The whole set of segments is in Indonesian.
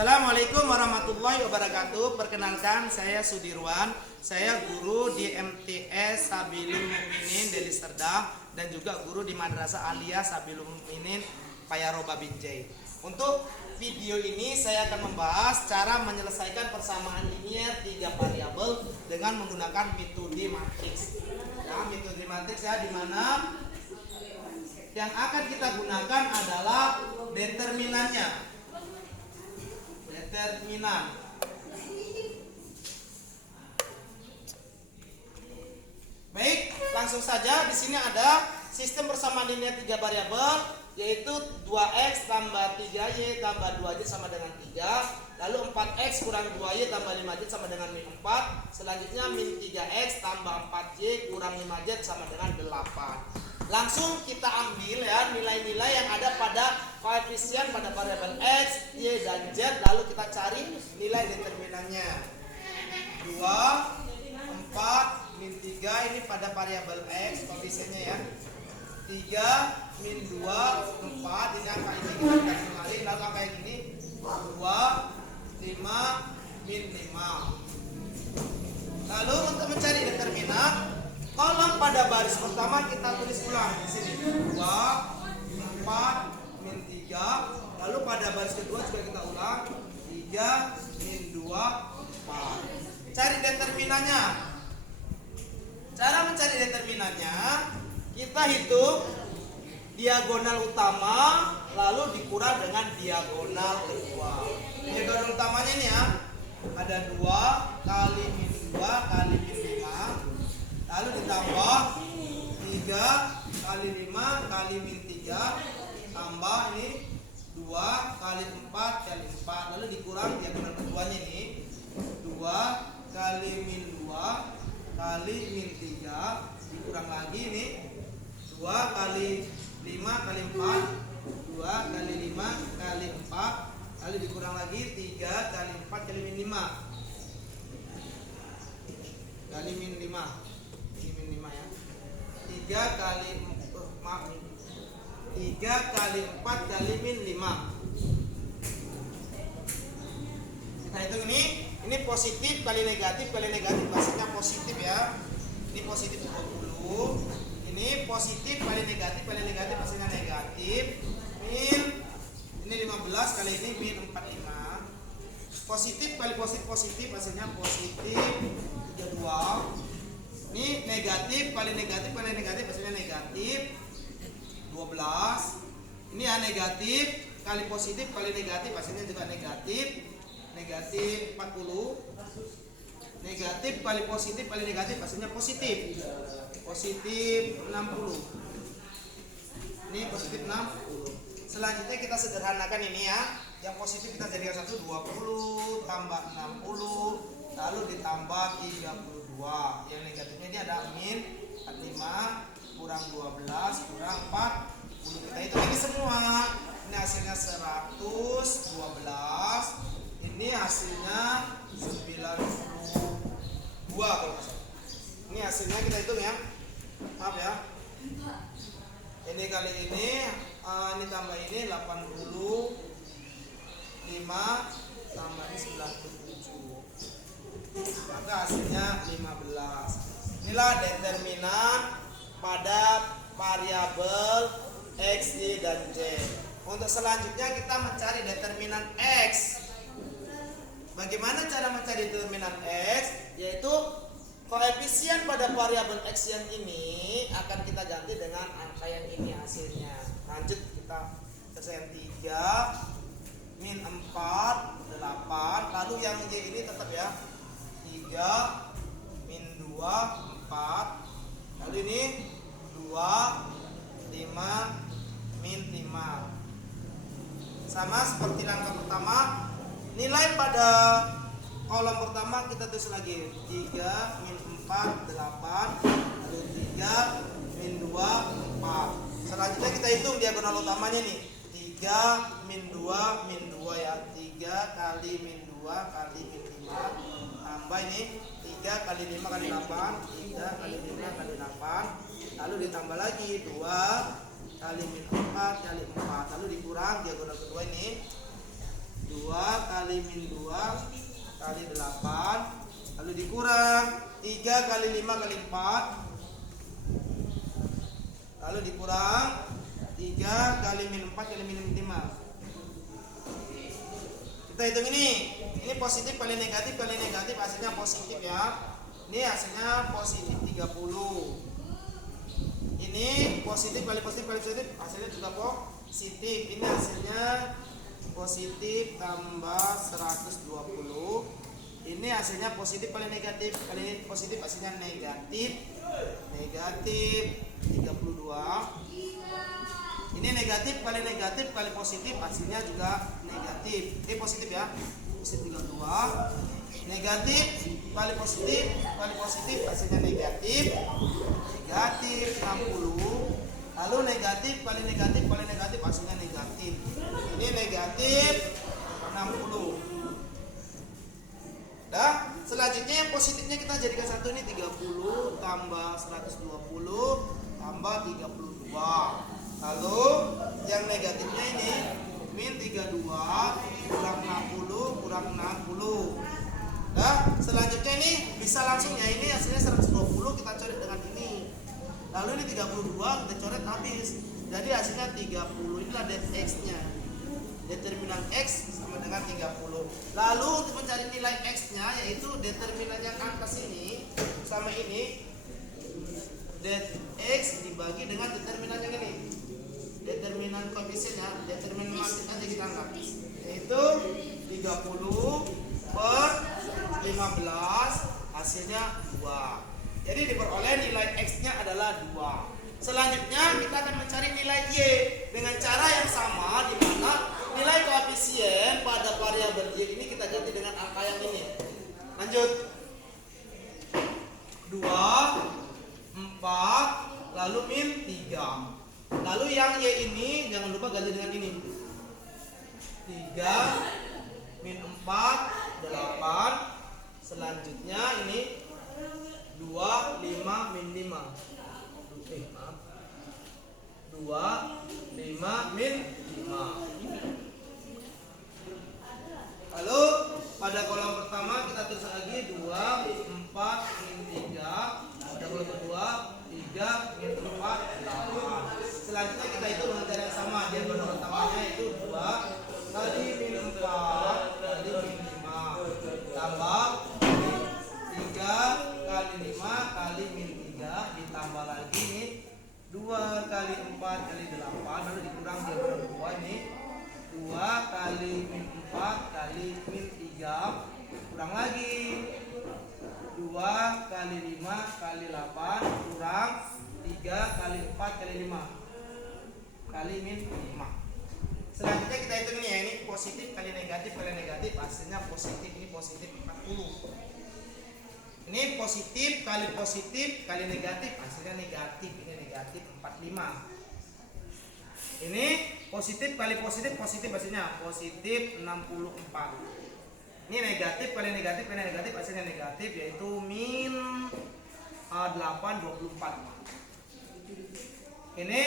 Assalamualaikum warahmatullahi wabarakatuh. Perkenalkan, saya Sudirwan. Saya guru di MTS Sabilul Mukminin Deli Serdang dan juga guru di Madrasah Aliyah Sabilul Mukminin Payaroba Binjai. Untuk video ini saya akan membahas cara menyelesaikan persamaan linier 3 variabel dengan menggunakan metode matriks. Ya, metode matriks ya, di mana yang akan kita gunakan adalah determinannya. Determinan. Baik, langsung saja. Di sini ada sistem persamaan linear 3 variabel, yaitu 2x tambah 3y tambah 2y sama dengan 3. Lalu 4x kurang 2y tambah 5y sama dengan min 4. Selanjutnya min 3x tambah 4y kurang 5y sama dengan 8. Langsung kita ambil ya nilai-nilai yang ada pada koefisien pada variabel x, y, dan z. Lalu kita cari nilai determinannya. 2, 4, min 3 ini pada variabel x koefisiennya ya. 3, min 2, 4. Ini angka ini kita kasih kembali. Lalu angka yang ini 2, 5, min 5. Lalu untuk mencari determinan, kolom pada baris pertama kita tulis ulang di sini 2, 4, min 3. Lalu pada baris kedua juga kita ulang 3, min 2, 4. Cari determinannya. Cara mencari determinannya, kita hitung diagonal utama lalu dikurang dengan diagonal kedua. Diagonal utamanya ini ya, ada 2 kali min 2 kali min 5. Lalu ditambah 3 kali 5 kali min 3 tambah ini 2 kali 4 kali 4. Lalu dikurang diagonal keduanya ini 2 kali min 2 kali min 3 dikurang lagi ini 2 kali 5 kali 4 2 kali 5 kali 4. Lalu dikurang lagi 3 kali 4 kali min 5 kali min 5 ya. 3 kali 4 kali min 5. Kita hitung ini positif kali negatif hasilnya positif ya. Ini positif 20. Ini positif kali negatif hasilnya negatif. Min ini 15 kali ini min 45. Positif kali positif hasilnya positif 32. Ini negatif kali negatif hasilnya negatif 12. Ini ya negatif kali positif kali negatif hasilnya juga negatif 40. Negatif kali negatif hasilnya positif 60. Ini positif 60. Selanjutnya kita sederhanakan ini ya. Yang positif kita jadikan 20 tambah 60 lalu ditambah 32. Yang negatifnya ini ada min 45 kurang 12 kurang 40. Kita hitung ini semua. Ini hasilnya 112. Ini hasilnya 92 kalau nggak salah. Ini hasilnya kita hitung ya. Maaf ya. Ini kali ini tambah ini 85 tambah ini 97. Maka hasilnya 15. Inilah determinan pada variabel x, y, dan z. Untuk selanjutnya kita mencari determinan x. Bagaimana cara mencari determinan x? Yaitu koefisien pada variabel x yang ini akan kita ganti dengan angka yang ini hasilnya. Lanjut kita selesai 3 min 4 8. Lalu yang y ini tetap ya 3 min 2 4. Lalu ini 2 5 min 5. Sama seperti langkah pertama, nilai pada kolom pertama kita tulis lagi 3 min 4 8. Lalu 3 min 2 4. Selanjutnya kita hitung diagonal utamanya nih 3 min 2 min 2 ya. 3 kali min 2 kali min 5 tambah ini 3 kali 5 kali 8 3 kali 5 kali 8. Lalu ditambah lagi 2 kali min 4 kali 4. Lalu dikurang diagonal kedua ini 2 kali kali min 2 kali 8, lalu dikurang 3 kali 5 kali 4, lalu dikurang 3 kali min 4 kali min 5. Kita hitung ini positif kali negatif hasilnya positif ya. Ini hasilnya positif 30. Ini positif kali positif hasilnya juga positif. Ini hasilnya positif tambah 120. Ini hasilnya positif kali negatif hasilnya negatif 32. Ini negatif kali positif hasilnya juga negatif. Ini positif ya, positif 32. Negatif kali positif hasilnya negatif 60. Lalu negatif kali negatif hasilnya negatif. Ini negatif 60. Dah, selanjutnya yang positifnya kita jadikan satu, ini 30 tambah 120 tambah 32. Lalu yang negatifnya ini min 32 kurang 60 kurang 60. Nah, selanjutnya ini bisa langsung ya, ini hasilnya 120 kita coret dengan ini. Lalu ini 32 kita coret habis. Jadi hasilnya 30. Inilah det x-nya. Determinan x sama dengan 30. Lalu untuk mencari nilai x-nya, yaitu determinan yang atas ini sama ini, det x dibagi dengan determinan yang ini. Determinan koefisiennya, determinan masif aja kita anggap, yaitu 30 per 15 hasilnya 2. Jadi diperoleh nilai x-nya adalah 2. Selanjutnya kita akan mencari nilai y dengan cara yang sama, di mana nilai koefisien pada variabel y ini kita ganti dengan angka yang ini. Lanjut. 2, 4, lalu min 3. Lalu yang y ini jangan lupa ganti dengan ini. 3 min 4 8. Selanjutnya ini 2 5 min 5. 2 5 min 5. Lalu pada kolom pertama kita tulis lagi 2 4 min 3. Pada kolom kedua 3 min 4 8. Selanjutnya kita hitung dengan cara yang sama. Dia kolom pertamanya itu 2 kali min 4 kali min 5 tambah 3 kali 5 kali min 3 ditambah lagi nih 2 kali 4 kali 8, lalu dikurang dia kolom 2 ini 2 kali min 4 kali min 3, kurang lagi 2 kali 5 kali 8 kurang 3 kali 4 kali 5 kali min 5. Selanjutnya kita hitung ini ya, ini positif kali negatif hasilnya positif, ini positif 40. Ini positif kali negatif hasilnya negatif, ini negatif 45. Ini positif kali positif hasilnya positif 64. Ini negatif kali negatif hasilnya negatif, yaitu min 8 24. Ini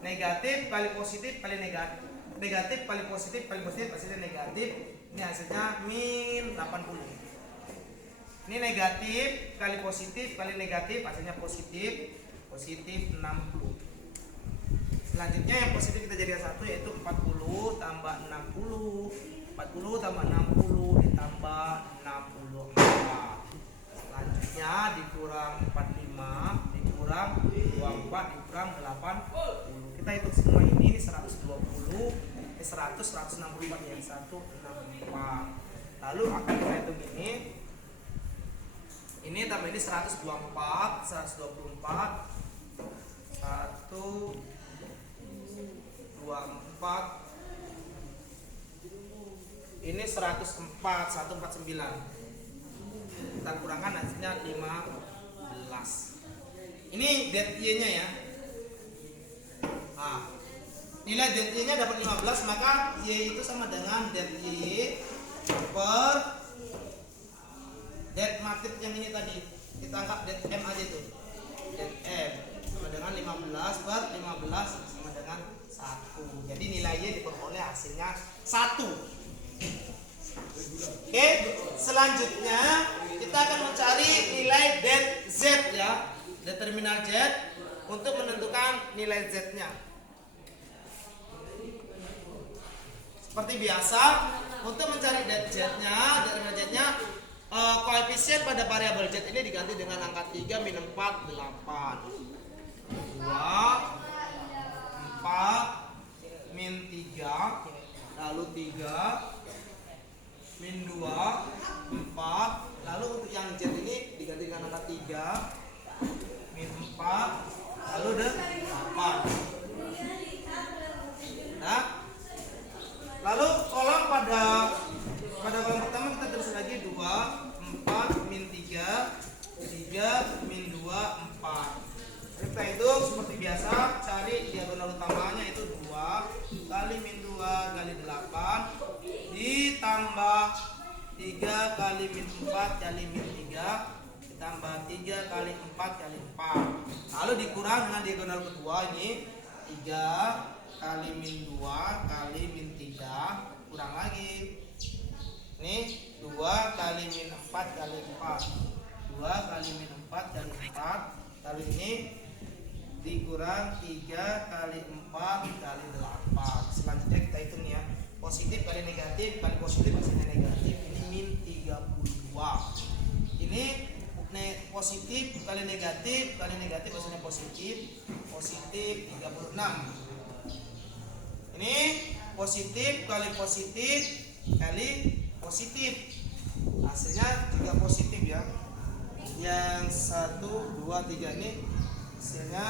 negatif kali positif kali positif hasilnya negatif, ini hasilnya min 80. Ini negatif kali negatif hasilnya positif 60. Selanjutnya yang positif kita jadikan satu, yaitu 40 tambah 60. 40 tambah 60 ditambah 64. Selanjutnya dikurang 45 dikurang 24 dikurang 80. Kita hitung semua ini 120, 164 yang 164. Lalu akan kita hitung ini tambah ini 124 124 ini 104 149. Kita kurangkan hasilnya 15. Ini det y nya ya. Nah, nilai det y nya dapat 15, maka y itu sama dengan det y per det matrix yang ini tadi. Kita anggap det m aja itu. Det m sama dengan 15 per 15 sama dengan 1. Jadi nilai y diperoleh hasilnya 1. Oke, selanjutnya kita akan mencari nilai det Z ya, determinal Z untuk menentukan nilai Z-nya. Seperti biasa, untuk mencari det Z-nya, determinal Z-nya, koefisien pada variabel Z ini diganti dengan angka 3 min 4 8. 2 4 min 3, lalu 3 min 2 4, lalu untuk yang Z ini diganti dengan angka 3 min 4, lalu 8. Nah, lalu kolom pada kolom pertama kita terus lagi 2 4 min 3 3 min 2 4. Kita hitung seperti biasa, cari diagonal utamanya itu 2 kali min 2 kali 8 ditambah 3 kali min 4 kali min 3 ditambah 3 kali 4 kali 4. Lalu dikurang dengan diagonal kedua ini 3 kali min 2 kali min 3, kurang lagi. Ini 2 kali min 4 kali 4. 2 kali min 4 kali 4. Kali ini dikurang 3 kali 4 kali 8. Selanjutnya kita hitung ya. Positif kali negatif kali positif hasilnya negatif. Ini min 32. Ini positif kali negatif hasilnya positif. Positif 36. Ini positif kali positif kali positif. Hasilnya juga positif ya. Yang 1 2 3 ini hasilnya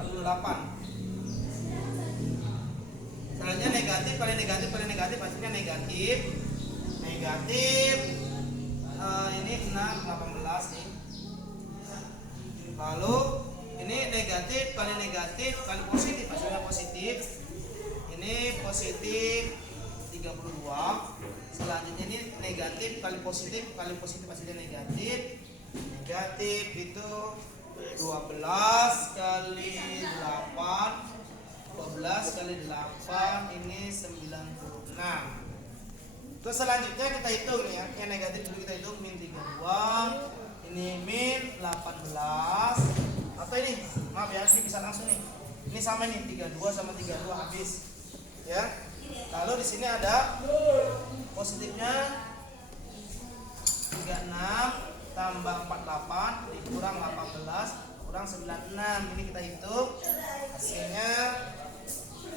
48. Selanjutnya negatif kali negatif kali negatif hasilnya negatif. Negatif ini 6 18 nih. Lalu ini negatif kali positif hasilnya positif. Ini positif 32. Selanjutnya ini negatif kali positif hasilnya negatif. Negatif itu 12 kali 8. 12 kali 8 ini 96. Terus selanjutnya kita hitung ya. Yang negatif dulu kita hitung min 32. Ini min 18. Apa ini? Maaf ya, ini bisa langsung nih. Ini sama nih 32 sama 32 habis. Ya. Lalu di sini ada positifnya 36 tambah 48 dikurang 18 kurang 96. Ini kita hitung hasilnya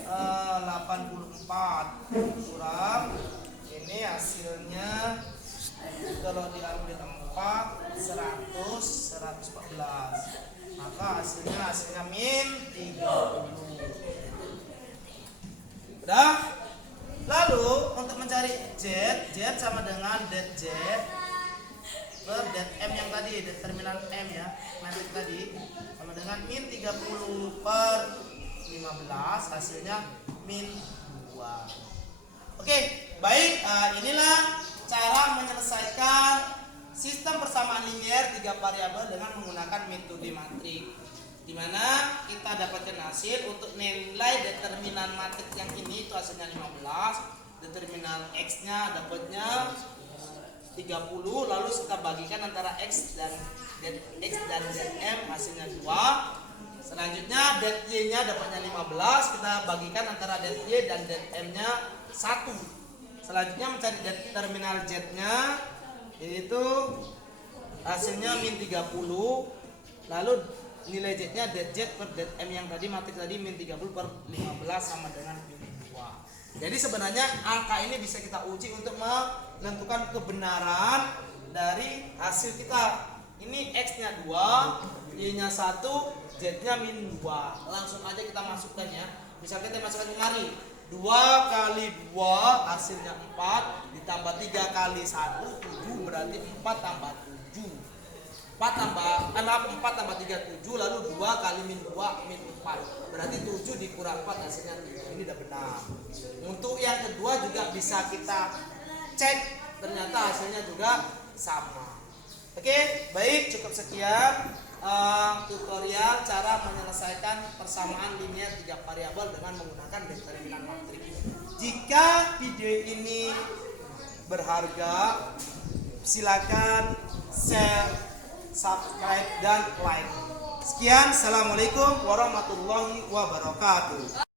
84 kurang ini hasilnya kalau diambil 4 114, maka hasilnya min 30. Udah. Lalu untuk mencari Z sama dengan det Z per det M yang tadi, determinan M ya, matrik tadi sama dengan min 30 per 15, hasilnya min 2. Oke, baik, inilah cara menyelesaikan sistem persamaan linier 3 variabel dengan menggunakan metode matrik, di mana kita dapatkan hasil untuk nilai determinan matrik yang ini itu hasilnya 15, determinan X-nya dapatnya 30, lalu kita bagikan antara X dan ZM hasilnya 2. Selanjutnya det Y-nya dapatnya 15, kita bagikan antara det Y dan det M-nya 1. Selanjutnya mencari determinal Z-nya, yaitu hasilnya min 30, lalu nilai Z-nya det Z per det M yang tadi matrik tadi min 30 per 15 sama dengan min 2. Jadi sebenarnya angka ini bisa kita uji untuk menentukan kebenaran dari hasil kita. Ini X-nya 2, Y-nya 1, Z-nya min 2. Langsung aja kita masukkan ya. Misalnya kita masukkan kemari. 2 kali 2 hasilnya 4 ditambah 3 kali 1 7, berarti 4 tambah 7. 4 tambah 3 7, lalu 2 kali min 2 min 4. Berarti 7 dikurang 4 hasilnya 7. Ini udah benar. Untuk yang kedua juga bisa kita cek, ternyata hasilnya juga sama. Oke, baik, cukup sekian tutorial cara menyelesaikan persamaan linier 3 variabel dengan menggunakan determinan matrik. Jika video ini berharga, silakan share, subscribe, dan like. Sekian, assalamualaikum warahmatullahi wabarakatuh.